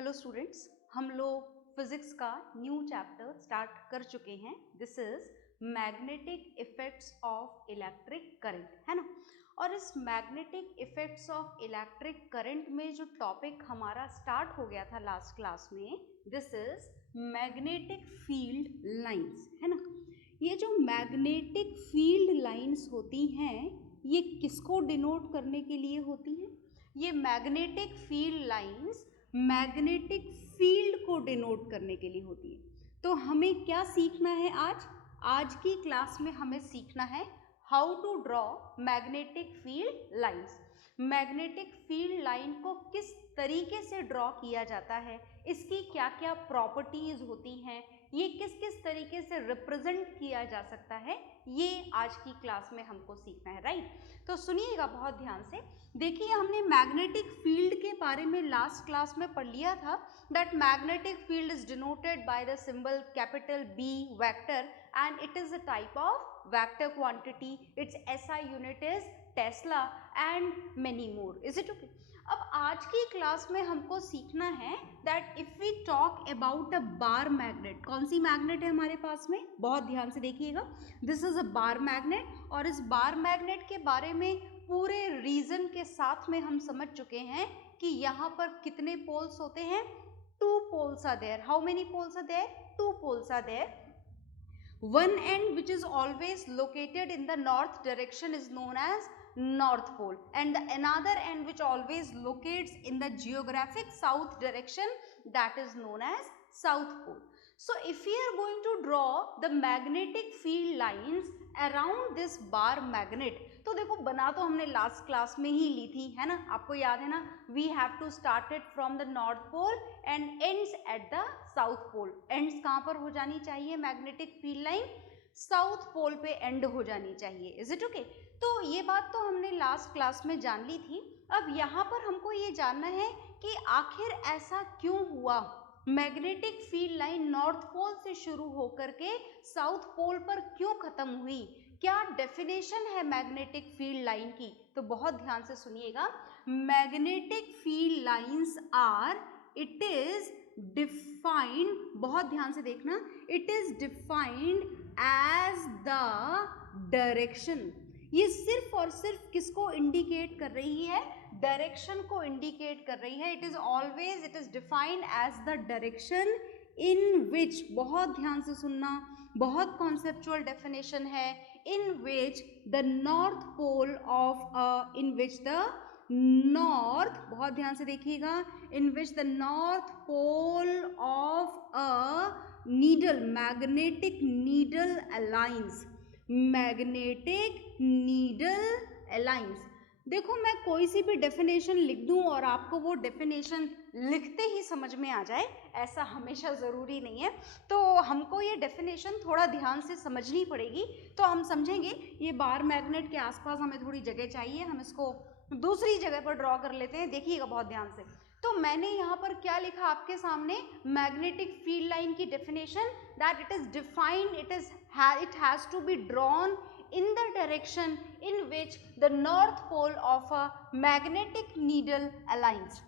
Hello students, हम लोग physics का न्यू चैप्टर स्टार्ट कर चुके हैं। This is magnetic effects of electric current, है ना। और इस magnetic effects of electric current में जो टॉपिक हमारा स्टार्ट हो गया था लास्ट क्लास में, this is magnetic field lines, है ना। ये जो मैग्नेटिक फील्ड लाइंस होती हैं, ये किसको डिनोट करने के लिए होती हैं? ये magnetic field lines magnetic field को डिनोट करने के लिए होती है। तो हमें क्या सीखना है आज की क्लास में हमें सीखना है how to draw magnetic field lines. Magnetic field line को किस तरीके से ड्रॉ किया जाता है, इसकी क्या क्या प्रॉपर्टीज होती हैं, ये किस किस तरीके से रिप्रेजेंट किया जा सकता है, ये आज की क्लास में हमको सीखना है, राइट। तो सुनिएगा बहुत ध्यान से। देखिए, हमने मैग्नेटिक फील्ड के बारे में लास्ट क्लास में पढ़ लिया था that magnetic field is denoted by the symbol capital B vector and it is a type of vector quantity. Its SI unit is Tesla and many more. Is it okay? अब आज की class में हमको सीखना है that if we talk about a bar magnet, कौन सी magnet है हमारे पास में, बहुत ध्यान से देखिएगा। This is a bar magnet, और इस बार मैग्नेट के बारे में पूरे रीजन के साथ में हम समझ चुके हैं कि यहाँ पर कितने पोल्स होते हैं। 2 poles are there. How many poles are there? 2 poles are there. One end which is always located in the north direction is known as north pole, and the another end which always locates in the geographic south direction, that is known as south pole. So if we are going to draw the magnetic field lines around this bar magnet, तो देखो बना तो हमने last class में ही ली थी, है ना, आपको याद है ना। We have to start it from the north pole and ends at the south pole. Ends कहाँ पर हो जानी चाहिए magnetic field line? South pole पे एंड हो जानी चाहिए। Is it okay? तो ये बात तो हमने लास्ट क्लास में जान ली थी। अब यहाँ पर हमको ये जानना है कि आखिर ऐसा क्यों हुआ, magnetic field line north pole से शुरू होकर के साउथ पोल पर क्यों खत्म हुई, क्या डेफिनेशन है मैग्नेटिक फील्ड लाइन की। तो बहुत ध्यान से सुनिएगा। Magnetic field lines are, it is defined, बहुत ध्यान से देखना, it is defined as the direction. ये सिर्फ और सिर्फ किसको इंडिकेट कर रही है? डायरेक्शन को इंडिकेट कर रही है। It is always, it is defined as the direction in which, बहुत ध्यान से सुनना, बहुत कॉन्सेप्चुअल डेफिनेशन है, in which the north pole of in which the north, बहुत ध्यान से देखिएगा, in which the north pole of a needle, magnetic needle aligns, magnetic needle aligns। देखो, मैं कोई सी भी डेफिनेशन लिख दूं और आपको वो डेफिनेशन लिखते ही समझ में आ जाए, ऐसा हमेशा ज़रूरी नहीं है। तो हमको ये डेफिनेशन थोड़ा ध्यान से समझनी पड़ेगी, तो हम समझेंगे। ये बार मैग्नेट के आसपास हमें थोड़ी जगह चाहिए, हम इसको दूसरी जगह पर ड्रॉ कर लेते हैं। देखिएगा बहुत ध्यान से। तो मैंने यहाँ पर क्या लिखा आपके सामने, मैग्नेटिक फील्ड लाइन की definition, that it is defined, it has to be drawn in the direction in which the north pole of a magnetic needle aligns.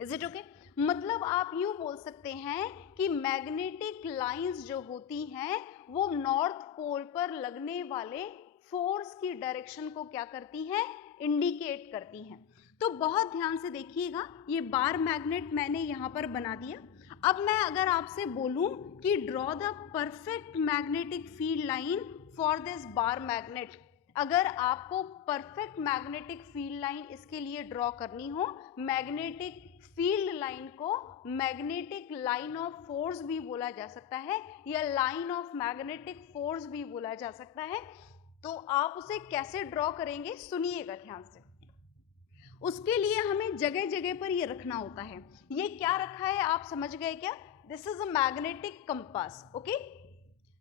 Is it okay? मतलब आप यूं बोल सकते हैं कि मैग्नेटिक लाइंस जो होती हैं वो नॉर्थ पोल पर लगने वाले फोर्स की डायरेक्शन को क्या करती हैं? इंडिकेट करती हैं। तो बहुत ध्यान से देखिएगा, ये बार मैग्नेट मैंने यहाँ पर बना दिया। अब मैं अगर आपसे बोलूं कि draw the perfect magnetic field line for this bar magnet, अगर आपको परफेक्ट मैग्नेटिक फील्ड लाइन इसके लिए ड्रॉ करनी हो, मैग्नेटिक फील्ड लाइन को मैग्नेटिक लाइन ऑफ फोर्स भी बोला जा सकता है या लाइन ऑफ मैग्नेटिक फोर्स भी बोला जा सकता है, तो आप उसे कैसे ड्रॉ करेंगे, सुनिएगा ध्यान से। उसके लिए हमें जगह जगह पर ये रखना होता है। ये क्या रखा है आप समझ गए क्या? This is a magnetic compass, okay.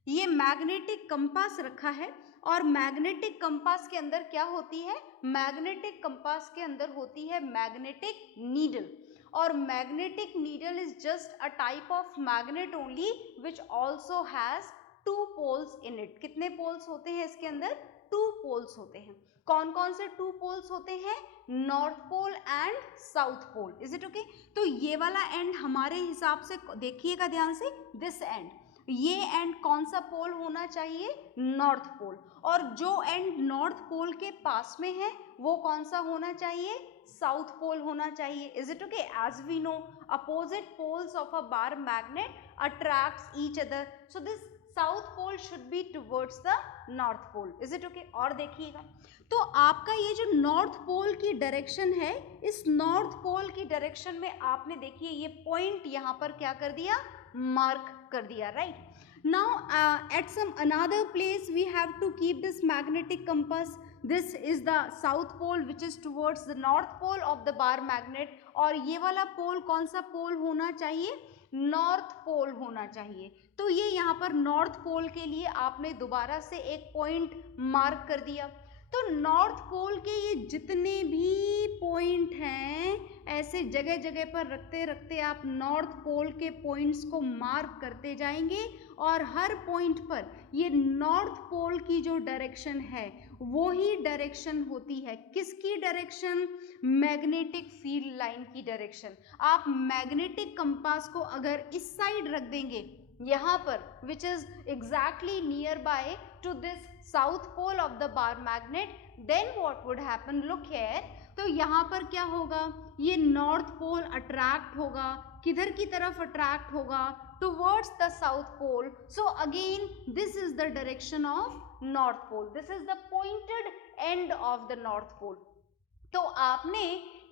ये मैग्नेटिक कंपास रखा है, और मैग्नेटिक कंपास के अंदर क्या होती है? मैग्नेटिक कंपास के अंदर होती है मैग्नेटिक नीडल, और magnetic needle is just a type of magnet only which also has 2 poles in it. कितने पोल्स होते हैं इसके अंदर? 2 पोल्स होते हैं। कौन कौन से 2 पोल्स होते हैं? North pole and south pole, is it okay? तो ये वाला एंड हमारे हिसाब से देखिएगा ध्यान से, दिस एंड, ये एंड कौन सा पोल होना चाहिए? North pole. और जो एंड नॉर्थ पोल के पास में है वो कौन सा होना चाहिए? साउथ पोल होना चाहिए, is it okay? As we know opposite poles of a bar magnet attracts each other, so this south pole should be towards the north pole, is it okay? और देखिएगा, तो आपका ये जो नॉर्थ पोल की direction है, इस north pole की डायरेक्शन में आपने देखिए ये पॉइंट यहाँ पर क्या कर दिया? मार्क कर दिया, right? Now at some another place we have to keep this magnetic compass. This is the south pole which is towards the north pole of the bar magnet. और ये वाला पोल कौन सा पोल होना चाहिए? नॉर्थ पोल होना चाहिए। तो ये यहाँ पर नॉर्थ पोल के लिए आपने दोबारा से एक पॉइंट मार्क कर दिया। तो नॉर्थ पोल के ये जितने भी पॉइंट हैं, ऐसे जगह जगह पर रखते रखते आप नॉर्थ पोल के पॉइंट्स को मार्क करते जाएंगे और हर पॉइंट पर ये नॉर्थ पोल की जो डायरेक्शन है वो ही डायरेक्शन होती है। किसकी डायरेक्शन? मैग्नेटिक फील्ड लाइन की डायरेक्शन। आप मैग्नेटिक कंपास को अगर इस साइड रख देंगे यहाँ पर, which is exactly near by to this south pole of the bar magnet, then what would happen? Look here, तो यहाँ पर क्या होगा? ये नॉर्थ पोल अट्रैक्ट होगा, किधर की तरफ अट्रैक्ट होगा? Towards the south pole. So again this is the direction of north pole, this is the pointed end of the north pole. तो आपने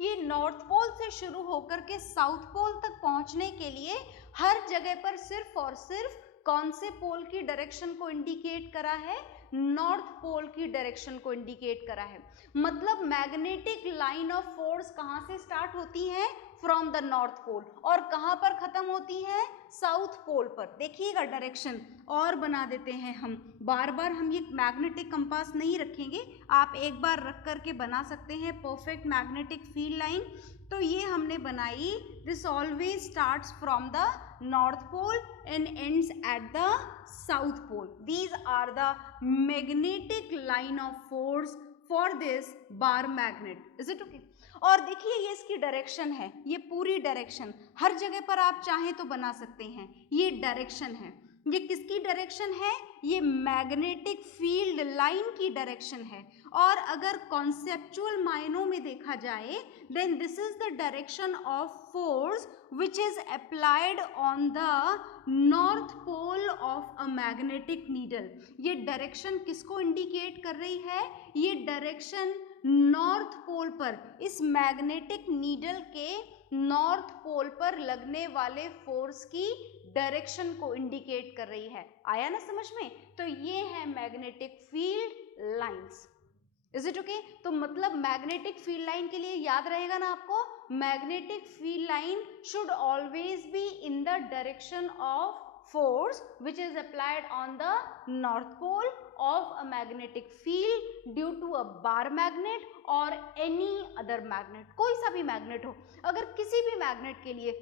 ये नॉर्थ पोल से शुरू होकर के साउथ पोल तक पहुंचने के लिए हर जगह पर सिर्फ और सिर्फ कौन से पोल की डायरेक्शन को इंडिकेट करा है? नॉर्थ पोल की डायरेक्शन को इंडिकेट करा है। मतलब मैग्नेटिक लाइन ऑफ फोर्स कहाँ से स्टार्ट होती है? फ्रॉम द नॉर्थ पोल, और कहाँ पर खत्म होती है? साउथ पोल पर। देखिएगा डायरेक्शन और बना देते हैं हम, बार बार हम ये मैग्नेटिक कंपास नहीं रखेंगे, आप एक बार रख करके बना सकते हैं परफेक्ट मैग्नेटिक फील्ड लाइन। तो ये हमने बनाई, this always starts from the north pole and ends at the south pole. These are the magnetic line of force for this bar magnet, is it okay? और देखिए ये इसकी direction है, ये पूरी डायरेक्शन हर जगह पर आप चाहें तो बना सकते हैं। ये डायरेक्शन है, ये किसकी डायरेक्शन है? ये मैग्नेटिक फील्ड लाइन की डायरेक्शन है। और अगर कॉन्सेप्चुअल मायनों में देखा जाए, then this is the direction of force which is applied on the north pole of a magnetic needle. ये डायरेक्शन किसको इंडिकेट कर रही है? ये डायरेक्शन नॉर्थ पोल पर, इस मैग्नेटिक नीडल के नॉर्थ पोल पर लगने वाले फोर्स की डायरेक्शन को इंडिकेट कर रही है। आया ना समझ में? तो ये है magnetic field lines, is it okay? तो मतलब मैग्नेटिक फील्ड लाइन के लिए याद रहेगा ना आपको, magnetic field line should always be in the direction of force which is applied on the north pole of a magnetic field due to a bar magnet or any other magnet। कोई सा भी magnet हो, अगर किसी भी magnet के लिए,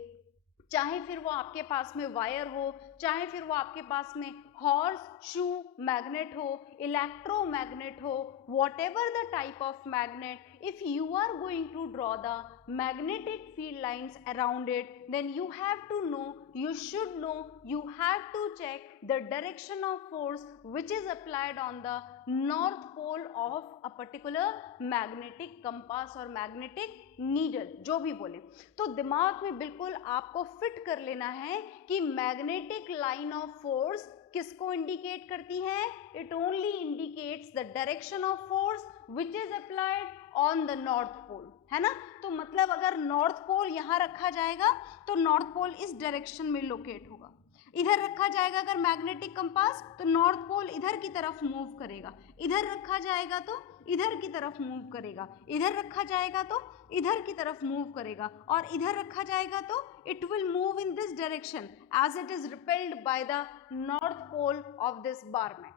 चाहे फिर वो आपके पास में वायर हो, चाहे फिर वो आपके पास में हॉर्स शू मैग्नेट हो, इलेक्ट्रोमैग्नेट हो, whatever the type of magnet, if you are going to draw the magnetic field lines around it, then you have to know, you should know, you have to check the direction of force which is applied on the north pole of a particular magnetic compass or magnetic needle, जो भी बोले। तो दिमाग में बिल्कुल आपको fit कर लेना है कि मैग्नेटिक लाइन ऑफ फोर्स किसको इंडिकेट करती है? It only indicates the direction of force which is applied on the north pole, है ना? तो मतलब अगर नॉर्थ पोल यहाँ रखा जाएगा तो नॉर्थ पोल इस डायरेक्शन में लोकेट होगा। इधर रखा जाएगा अगर मैग्नेटिक कंपास, तो नॉर्थ पोल इधर की तरफ मूव करेगा। इधर रखा जाएगा तो इधर की तरफ मूव करेगा। इधर रखा जाएगा तो इधर की तरफ मूव करेगा। और इधर रखा जाएगा तो it will move in this direction as it is repelled by the north pole of this bar magnet.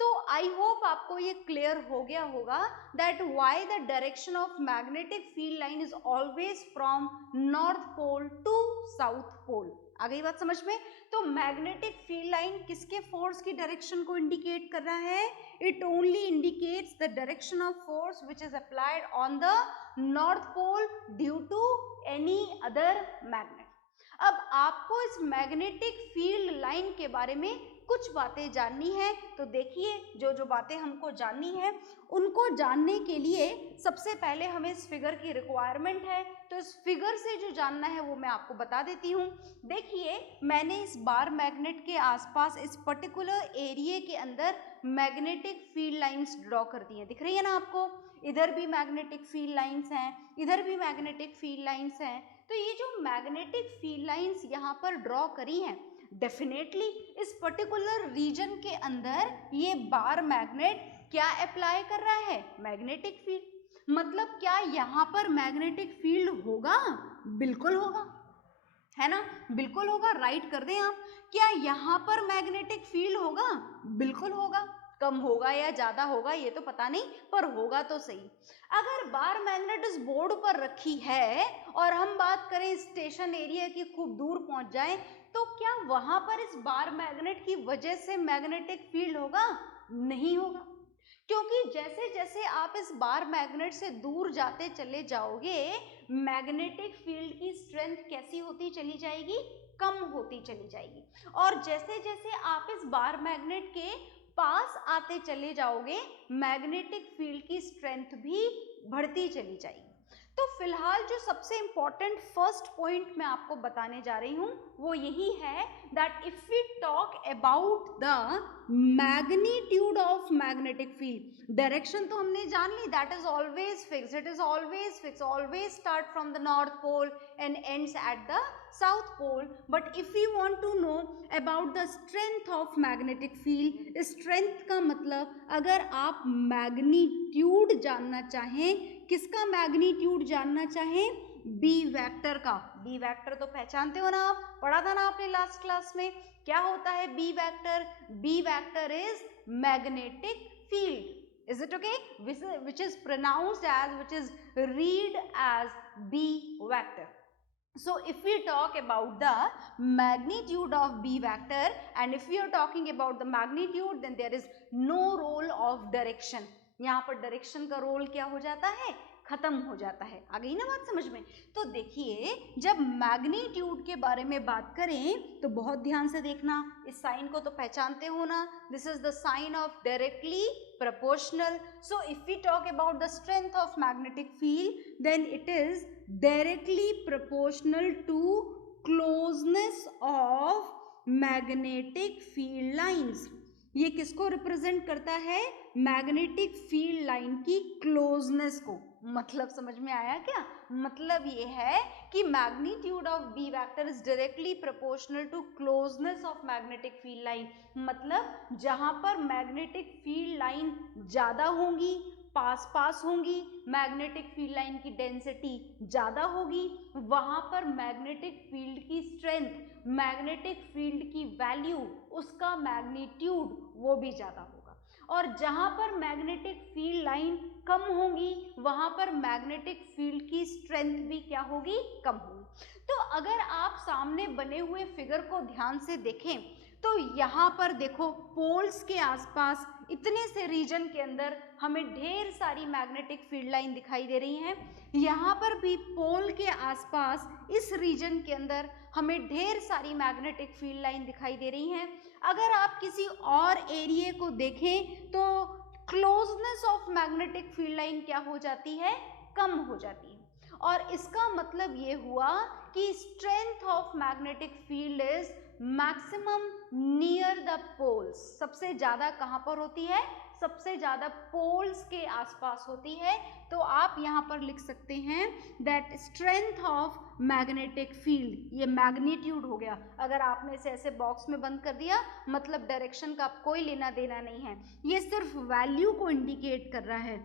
तो आई होप आपको ये क्लियर हो गया होगा that why the direction of magnetic field line is always from north pole to south pole. आ गई बात समझ में? तो मैग्नेटिक फील्ड लाइन किसके फोर्स की डायरेक्शन को इंडिकेट कर रहा है? It only indicates the direction of force which is applied on the north pole due to any other magnet. अब आपको इस मैग्नेटिक फील्ड लाइन के बारे में कुछ बातें जाननी है, तो देखिए जो बातें हमको जाननी है उनको जानने के लिए सबसे पहले हमें इस फिगर की रिक्वायरमेंट है, तो इस फिगर से जो जानना है वो मैं आपको बता देती हूँ। देखिए मैंने इस बार मैग्नेट के आसपास इस पर्टिकुलर एरिया के अंदर मैग्नेटिक फील्ड लाइंस ड्रॉ कर दी हैं, दिख रही है ना आपको? इधर भी मैग्नेटिक फील्ड लाइंस हैं, इधर भी मैग्नेटिक फील्ड लाइंस हैं। तो ये जो मैग्नेटिक फील्ड लाइंस यहाँ पर ड्रॉ करी हैं, डेफिनेटली इस पर्टिकुलर रीजन के अंदर ये बार मैग्नेट क्या अप्लाई कर रहा है? Magnetic field. मतलब क्या यहाँ पर मैग्नेटिक फील्ड होगा? बिल्कुल होगा, है ना? बिल्कुल होगा, राइट कर दें आप। क्या यहाँ पर मैग्नेटिक फील्ड होगा? बिल्कुल होगा। कम होगा या ज्यादा होगा ये तो पता नहीं, पर होगा तो सही। अगर बार मैग्नेट इस बोर्ड पर रखी है और हम बात करें स्टेशन एरिया की, खूब दूर पहुंच जाए, तो क्या वहां पर इस बार मैग्नेट की वजह से मैग्नेटिक फील्ड होगा? नहीं होगा, क्योंकि जैसे जैसे आप इस बार मैग्नेट से दूर जाते चले जाओगे, मैग्नेटिक फील्ड की स्ट्रेंथ कैसी होती चली जाएगी? कम होती चली जाएगी। और जैसे जैसे आप इस बार मैग्नेट के पास आते चले जाओगे, मैग्नेटिक फील्ड की स्ट्रेंथ भी बढ़ती चली जाएगी। तो फिलहाल जो सबसे इंपॉर्टेंट फर्स्ट पॉइंट मैं आपको बताने जा रही हूं वो यही है that if we talk about the magnitude of magnetic field, direction तो हमने जान ली, that is always fix, it is always fix, always start from the north pole and ends at the south pole. But if we want to know about the strength of magnetic field, strength का मतलब अगर आप magnitude जानना चाहें, किसका magnitude जानना चाहें? B vector का। बी वेक्टर तो पहचानते हो ना आप, पढ़ा था ना आपने लास्ट क्लास में। क्या होता है B vector? B vector is magnetic field, is it okay? which is pronounced as, which is read as B vector. So if we talk about the magnitude of B vector and if we are talking about the magnitude, then there is no role of direction. यहाँ पर direction का role क्या हो जाता है? खत्म हो जाता है। आ गई ना बात समझ में? तो देखिए जब मैग्नीट्यूड के बारे में बात करें तो बहुत ध्यान से देखना, इस साइन को तो पहचानते हो ना, this is the sign of directly proportional. So if we talk about the strength of magnetic field, then it is directly proportional to closeness of magnetic field lines. ये किसको रिप्रेजेंट करता है? मैग्नेटिक फील्ड लाइन की closeness को। मतलब समझ में आया क्या? मतलब ये है कि magnitude of B vector is directly proportional to closeness of magnetic field line. मतलब जहां पर मैग्नेटिक फील्ड लाइन ज्यादा होंगी, पास पास होंगी, मैग्नेटिक फील्ड लाइन की डेंसिटी ज्यादा होगी, वहां पर मैग्नेटिक फील्ड की स्ट्रेंथ, मैग्नेटिक फील्ड की वैल्यू, उसका मैग्नीट्यूड वो भी ज्यादा होगा। और जहां पर मैग्नेटिक फील्ड लाइन कम होगी, वहां पर मैग्नेटिक फील्ड की स्ट्रेंथ भी क्या होगी? कम होगी। तो अगर आप सामने बने हुए फिगर को ध्यान से देखें तो यहाँ पर देखो पोल्स के आसपास इतने से रीजन के अंदर हमें ढेर सारी मैग्नेटिक फील्ड लाइन दिखाई दे रही हैं। यहाँ पर भी पोल के आसपास इस रीजन के अंदर हमें ढेर सारी मैग्नेटिक फील्ड लाइन दिखाई दे रही हैं। अगर आप किसी और एरिया को देखें तो closeness of magnetic field line क्या हो जाती है? कम हो जाती है। और इसका मतलब ये हुआ कि strength of magnetic field is maximum near the poles. सबसे ज्यादा कहां पर होती है? सबसे ज्यादा पोल्स के आसपास होती है। तो आप यहां पर लिख सकते हैं that strength of magnetic field, ये मैग्नीट्यूड हो गया। अगर आपने इसे ऐसे बॉक्स में बंद कर दिया मतलब डायरेक्शन का कोई लेना देना नहीं है, ये सिर्फ वैल्यू को इंडिकेट कर रहा है।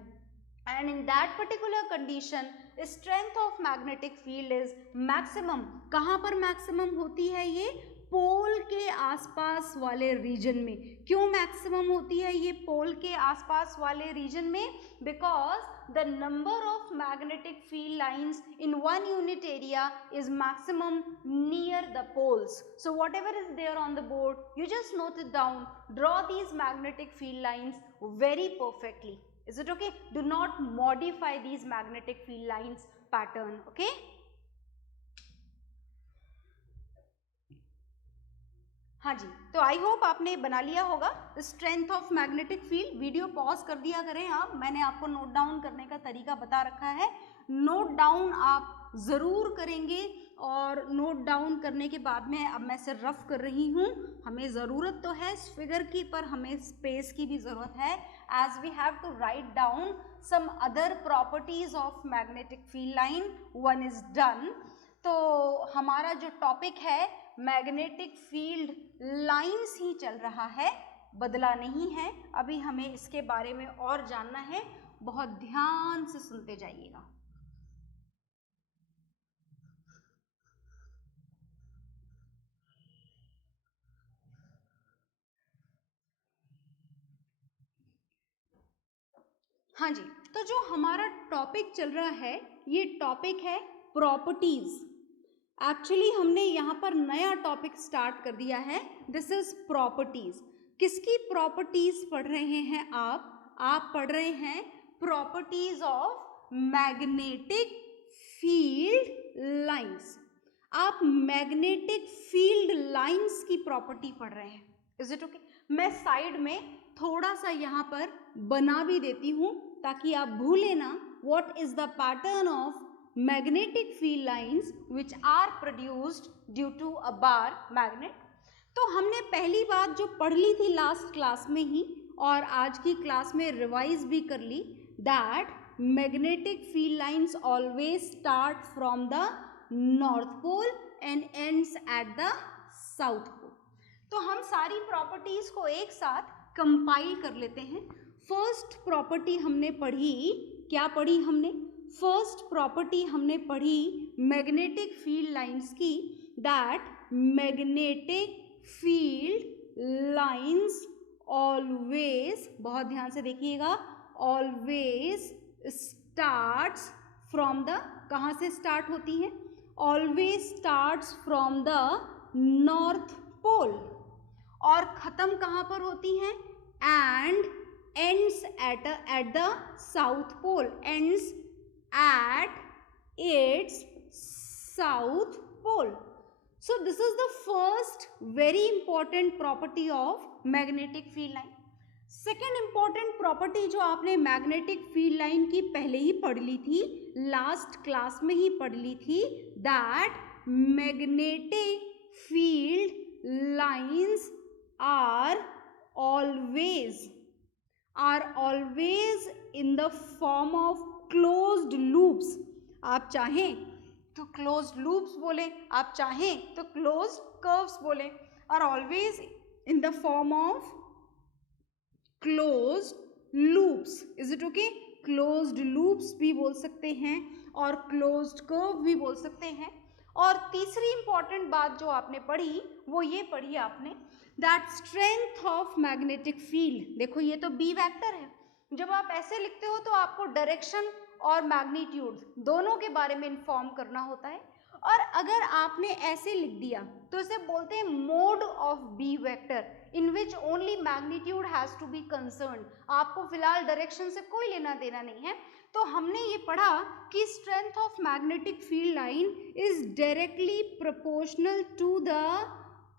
And in that particular condition, strength of magnetic field is maximum. कहाँ पर मैक्सिमम होती है ये? पोल के आसपास वाले रीजन में। क्यों मैक्सिमम होती है ये पोल के आसपास वाले रीजन में? Because the number of magnetic field lines in one unit area is maximum near the poles. So whatever is there on the board, you just note it down, draw these magnetic field lines very perfectly. Is it okay? Do not modify these magnetic field lines pattern. Okay? हाँ जी, तो I hope आपने बना लिया होगा strength of magnetic field. Video pause कर दिया करें आप, मैंने आपको नोट डाउन करने का तरीका बता रखा है. नोट डाउन आप ज़रूर करेंगे और नोट डाउन करने के बाद में अब मैं इसे रफ कर रही हूँ. हमें ज़रूरत तो है इस फिगर की, पर हमें स्पेस की भी ज़रूरत है, as we have to write down some other properties of magnetic field line. One is done. तो हमारा जो टॉपिक है मैग्नेटिक फील्ड लाइंस ही चल रहा है, बदला नहीं है. अभी हमें इसके बारे में और जानना है, बहुत ध्यान से सुनते जाइएगा. हाँ जी, तो जो हमारा टॉपिक चल रहा है ये टॉपिक है प्रॉपर्टीज. एक्चुअली हमने यहाँ पर नया टॉपिक स्टार्ट कर दिया है. This is properties. किसकी प्रॉपर्टीज पढ़ रहे हैं आप पढ़ रहे हैं properties of magnetic field lines. आप मैग्नेटिक फील्ड लाइंस की प्रॉपर्टी पढ़ रहे हैं. Is it okay? मैं साइड में थोड़ा सा यहाँ पर बना भी देती हूँ ताकि आप भूलें ना what is the pattern of magnetic field lines which are produced due to a bar magnet. तो हमने पहली बात जो पढ़ ली थी लास्ट क्लास में ही और आज की क्लास में रिवाइज भी कर ली, that magnetic field lines always start from the north pole and ends at the south pole. तो हम सारी प्रॉपर्टीज को एक साथ कंपाइल कर लेते हैं. फर्स्ट प्रॉपर्टी हमने पढ़ी, क्या पढ़ी हमने? फर्स्ट प्रॉपर्टी हमने पढ़ी मैग्नेटिक फील्ड लाइंस की, that magnetic field lines always, बहुत ध्यान से देखिएगा, ऑलवेज स्टार्ट्स फ्रॉम द, कहाँ से स्टार्ट होती हैं? Always starts from the north pole और खत्म कहाँ पर होती हैं? And ends at the south pole, ends at its south pole. So this is the first very important property of magnetic field line. Second important property जो आपने magnetic field line की पहले ही पढ़ ली थी, last class में ही पढ़ ली थी, that magnetic field lines are always in the form of closed loops. आप चाहें तो क्लोज्ड लूप्स बोले, आप चाहें तो क्लोज्ड कर्व्स बोले, और always in the form of closed loops. Is it okay? Closed loops भी बोल सकते हैं और क्लोज्ड कर्व भी बोल सकते हैं. और तीसरी इंपॉर्टेंट बात जो आपने पढ़ी वो ये पढ़ी आपने, that strength of magnetic field. देखो ये तो बी वेक्टर है. जब आप ऐसे लिखते हो तो आपको डायरेक्शन और मैग्नीट्यूड दोनों के बारे में इन्फॉर्म करना होता है, और अगर आपने ऐसे लिख दिया तो इसे बोलते हैं mode of B vector, in which only magnitude has to be concern. आपको फिलहाल डायरेक्शन से कोई लेना देना नहीं है. तो हमने ये पढ़ा कि strength of magnetic field line is directly proportional to the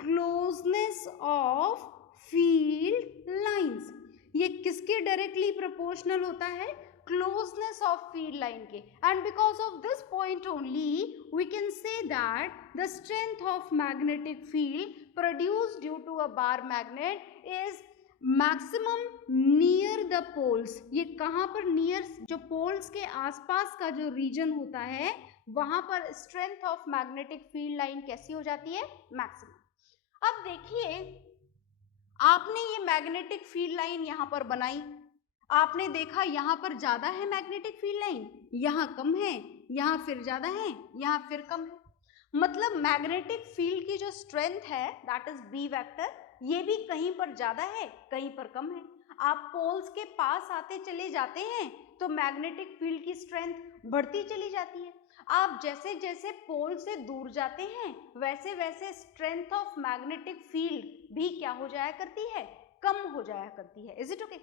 closeness of field lines. ये किसके डायरेक्टली प्रोपोर्शनल होता है? क्लोजनेस ऑफ फील्ड लाइन के. And because of this point only we can say that the strength of magnetic field produced due to a bar magnet is maximum near the poles. ये कहाँ पर? Near, जो poles के आसपास का जो reason होता है वहां पर strength of magnetic field line कैसी हो जाती है? मैक्सिमम. अब देखिए, आपने ये मैग्नेटिक फील्ड लाइन यहाँ पर बनाई, आपने देखा यहाँ पर ज्यादा है मैग्नेटिक फील्ड लाइन, यहाँ कम है, यहाँ फिर ज्यादा है, यहाँ फिर कम है. मतलब मैग्नेटिक फील्ड की जो स्ट्रेंथ है दैट इज बी वेक्टर, ये भी कहीं पर ज्यादा है कहीं पर कम है। आप पोल्स के पास आते चले जाते हैं तो मैग्नेटिक फील्ड की स्ट्रेंथ बढ़ती चली जाती है। आप जैसे जैसे पोल से दूर जाते हैं वैसे वैसे स्ट्रेंथ ऑफ मैग्नेटिक फील्ड भी क्या हो जाया करती है, कम हो जाया करती है। Is it okay?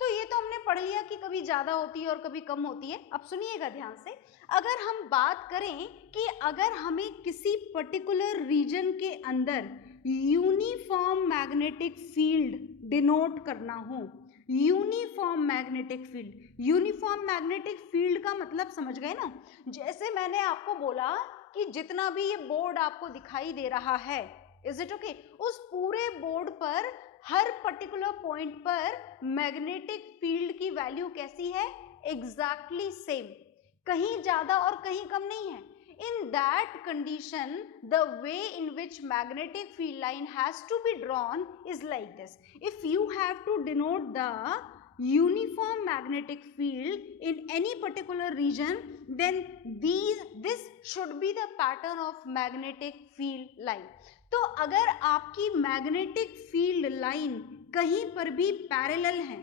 तो ये तो हमने पढ़ लिया कि कभी ज्यादा होती है और कभी कम होती है। अब सुनिएगा ध्यान से, अगर हम बात करें कि अगर हमें किसी पर्टिकुलर रीजन के अंदर यूनिफॉर्म मैग्नेटिक फील्ड डिनोट करना हो, uniform magnetic field, uniform magnetic field का मतलब समझ गए ना? जैसे मैंने आपको बोला कि जितना भी ये बोर्ड आपको दिखाई दे रहा है, इज इट ओके, उस पूरे बोर्ड पर हर पर्टिकुलर पॉइंट पर मैग्नेटिक फील्ड की वैल्यू कैसी है, एग्जैक्टली सेम, कहीं ज्यादा और कहीं कम नहीं है। In that condition, the way in which magnetic field line has to be drawn is like this. If you have to denote the uniform magnetic field in any particular region, then this should be the pattern of magnetic field line. तो अगर आपकी magnetic field line कहीं पर भी parallel है,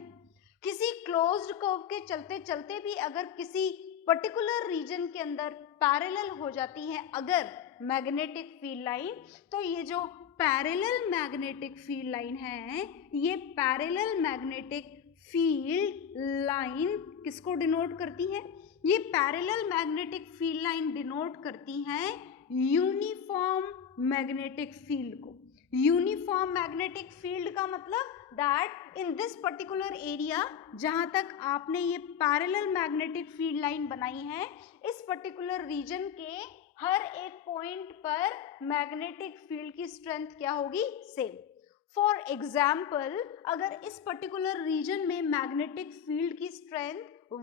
किसी closed curve के चलते चलते भी अगर किसी पर्टिकुलर रीजन के अंदर पैरेलल हो जाती है अगर मैग्नेटिक फील्ड लाइन, तो ये जो पैरेलल मैग्नेटिक फील्ड लाइन है, ये पैरेलल मैग्नेटिक फील्ड लाइन किसको डिनोट करती है? ये parallel magnetic field line denote करती है यूनिफॉर्म मैग्नेटिक फील्ड को। यूनिफॉर्म मैग्नेटिक फील्ड का मतलब that in this particular area जहां तक आपने ये पैरेलल मैग्नेटिक फील्ड लाइन बनाई है, इस पर्टिकुलर रीजन के हर एक पॉइंट पर मैग्नेटिक फील्ड की स्ट्रेंथ क्या होगी, सेम। फॉर एग्जाम्पल, अगर इस पर्टिकुलर रीजन में मैग्नेटिक फील्ड की स्ट्रेंथ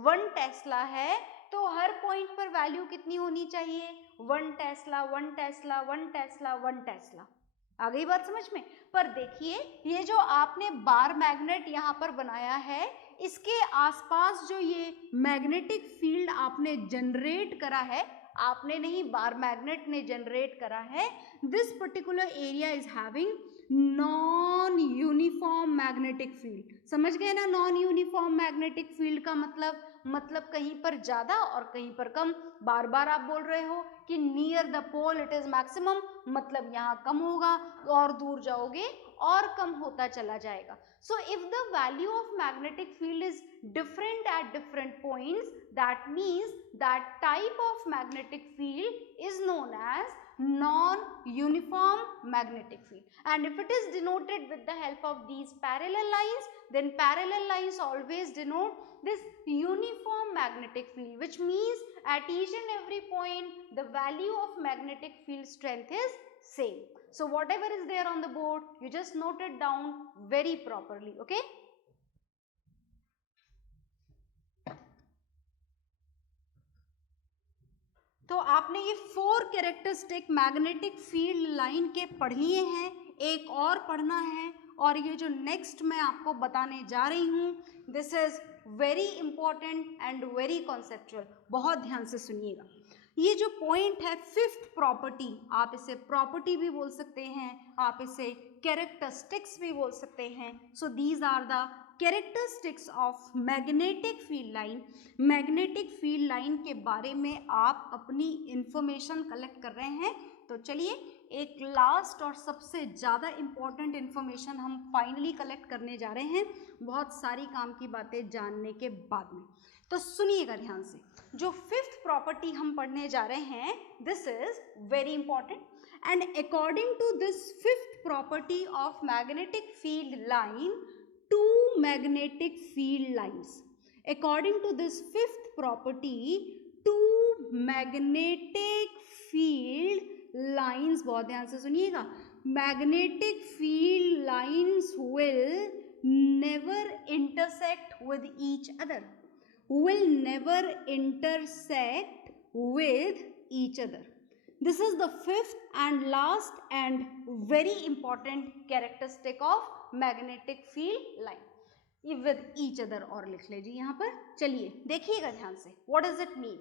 1 टेस्ला है, तो हर पॉइंट पर वैल्यू कितनी होनी चाहिए, 1 टेस्ला, 1 टेस्ला, 1 टेस्ला, 1 टेस्ला। आ गई बात समझ में? पर देखिए, ये जो आपने बार मैग्नेट यहाँ पर बनाया है, इसके आसपास जो ये मैग्नेटिक फील्ड आपने जनरेट करा है, आपने नहीं, बार मैग्नेट ने जनरेट करा है, this particular area is having non uniform magnetic field. समझ गए ना? नॉन यूनिफॉर्म मैग्नेटिक फील्ड का मतलब कहीं पर ज्यादा और कहीं पर कम। बार बार आप बोल रहे हो कि near the pole it is maximum, मतलब यहाँ कम होगा, और दूर जाओगे और कम होता चला जाएगा। So if the value of magnetic field is different at different points, that means that type of magnetic field is known as non-uniform magnetic field. And if it is denoted with the help of these parallel lines, then parallel lines always denote this uniform magnetic field, which means at each and every point the value of magnetic field strength is same. So whatever is there on the board, you just note it down very properly, okay? तो आपने ये 4 characteristic magnetic field line के पढ़ लिए हैं, एक और पढ़ना है, और ये जो नेक्स्ट मैं आपको बताने जा रही हूँ, this is very important and very conceptual. बहुत ध्यान से सुनिएगा। ये जो पॉइंट है, 5th प्रॉपर्टी, आप इसे प्रॉपर्टी भी बोल सकते हैं, आप इसे कैरेक्टरिस्टिक्स भी बोल सकते हैं। So these are the characteristics of magnetic field line. Magnetic field line के बारे में आप अपनी इंफॉर्मेशन कलेक्ट कर रहे हैं, तो चलिए एक लास्ट और सबसे ज़्यादा इम्पॉर्टेंट इंफॉर्मेशन हम फाइनली कलेक्ट करने जा रहे हैं, बहुत सारी काम की बातें जानने के बाद में। तो सुनिएगा ध्यान से, जो 5th प्रॉपर्टी हम पढ़ने जा रहे हैं, this is very important, and according to this 5th property of magnetic field line, 2 magnetic field lines. According to this 5th property, 2 magnetic field lines, बहुत ध्यान से सुनिएगा, magnetic field lines will never intersect with each other, will never intersect with each other. This is the 5th and last and very important characteristic of magnetic field line, with each other, और लिख लीजिए यहाँ पर। चलिए देखिएगा ध्यान से, what does it mean?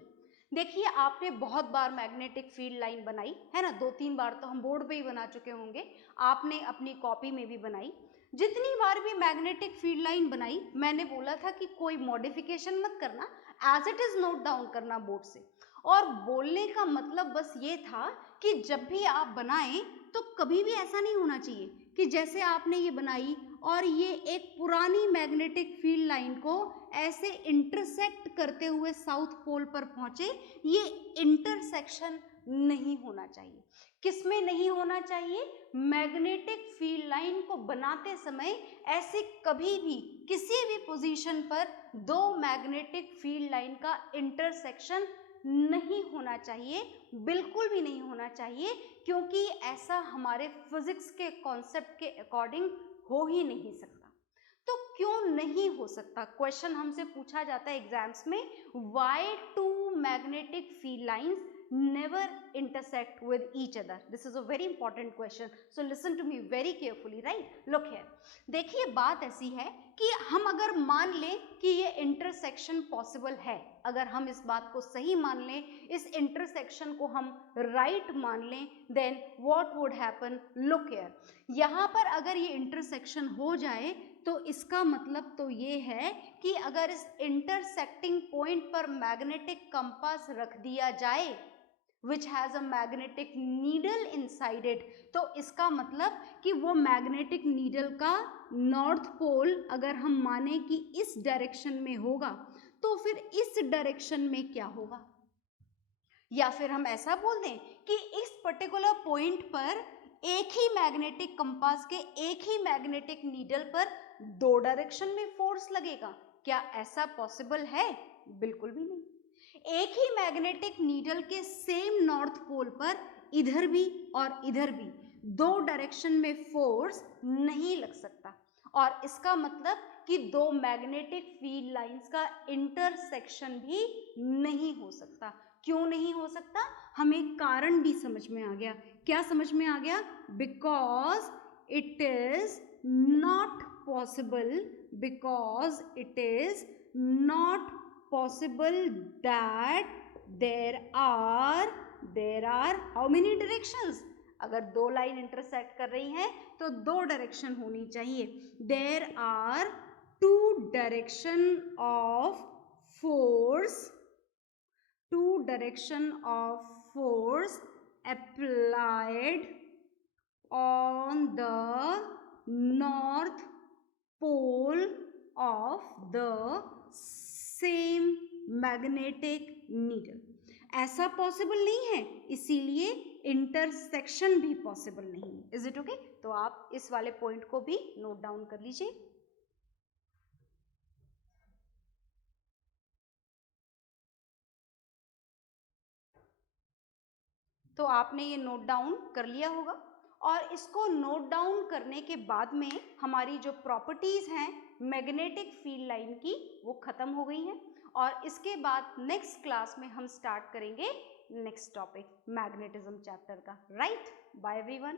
देखिए आपने बहुत बार मैग्नेटिक फील्ड लाइन बनाई है ना, 2-3 बार तो हम बोर्ड पे ही बना चुके होंगे, आपने अपनी कॉपी में भी बनाई। जितनी बार भी मैग्नेटिक फील्ड लाइन बनाई मैंने बोला था कि कोई मॉडिफिकेशन मत करना, as it is note down करना बोर्ड से। और बोलने का मतलब बस ये था कि जब भी आप बनाएं तो कभी भी ऐसा नहीं होना चाहिए कि जैसे आपने ये बनाई और ये एक पुरानी मैग्नेटिक फील्ड लाइन को ऐसे इंटरसेक्ट करते हुए साउथ पोल पर पहुंचे, ये इंटरसेक्शन नहीं होना चाहिए। किसमें नहीं होना चाहिए? मैग्नेटिक फील्ड लाइन को बनाते समय ऐसे कभी भी किसी भी पोजीशन पर दो मैग्नेटिक फील्ड लाइन का इंटरसेक्शन नहीं होना चाहिए, बिल्कुल भी नहीं होना चाहिए, क्योंकि ऐसा हमारे फिजिक्स के कॉन्सेप्ट के अकॉर्डिंग हो ही नहीं सकता। तो क्यों नहीं हो सकता? क्वेश्चन हमसे पूछा जाता है एग्जाम्स में, why two magnetic field lines never intersect with each other? This is a very important question, so listen to me very carefully, right? Look here, देखिए बात ऐसी है कि हम अगर मान लें कि ये इंटरसेक्शन पॉसिबल है, अगर हम इस बात को सही मान लें, इस इंटरसेक्शन को हम राइट मान लें, then what would happen? Look here, यहाँ पर अगर ये इंटरसेक्शन हो जाए तो इसका मतलब तो ये है कि अगर इस इंटरसेक्टिंग पॉइंट पर मैग्नेटिक कंपास रख दिया जाए which has a magnetic needle inside it, तो इसका मतलब कि वो मैग्नेटिक नीडल का नॉर्थ पोल अगर हम माने कि इस डायरेक्शन में होगा, तो फिर इस डायरेक्शन में क्या होगा? या फिर हम ऐसा बोल दें कि इस पर्टिकुलर पॉइंट पर एक ही मैग्नेटिक कंपास के एक ही मैग्नेटिक नीडल पर दो डायरेक्शन में फोर्स लगेगा। क्या ऐसा पॉसिबल है? बिल्कुल भी नहीं। एक ही मैग्नेटिक नीडल के सेम नॉर्थ पोल पर इधर भी और इधर भी दो डायरेक्शन में फोर्स नहीं लग सकता, और इसका मतलब कि दो मैग्नेटिक फील्ड लाइंस का इंटरसेक्शन भी नहीं हो सकता। क्यों नहीं हो सकता? हमें कारण भी समझ में आ गया। क्या समझ में आ गया? Because it is not possible, because it is not possible that there are how many directions? अगर दो लाइन इंटरसेक्ट कर रही हैं तो दो डायरेक्शन होनी चाहिए। there are two direction of force applied on the north pole of the same magnetic needle. ऐसा पॉसिबल नहीं है, इसीलिए इंटरसेक्शन भी पॉसिबल नहीं है। Is it okay? तो आप इस वाले पॉइंट को भी नोट डाउन कर लीजिए। तो आपने ये नोट डाउन कर लिया होगा, और इसको नोट डाउन करने के बाद में हमारी जो प्रॉपर्टीज हैं मैग्नेटिक फील्ड लाइन की वो खत्म हो गई हैं, और इसके बाद नेक्स्ट क्लास में हम स्टार्ट करेंगे नेक्स्ट टॉपिक मैग्नेटिज्म चैप्टर का। राइट? Bye everyone.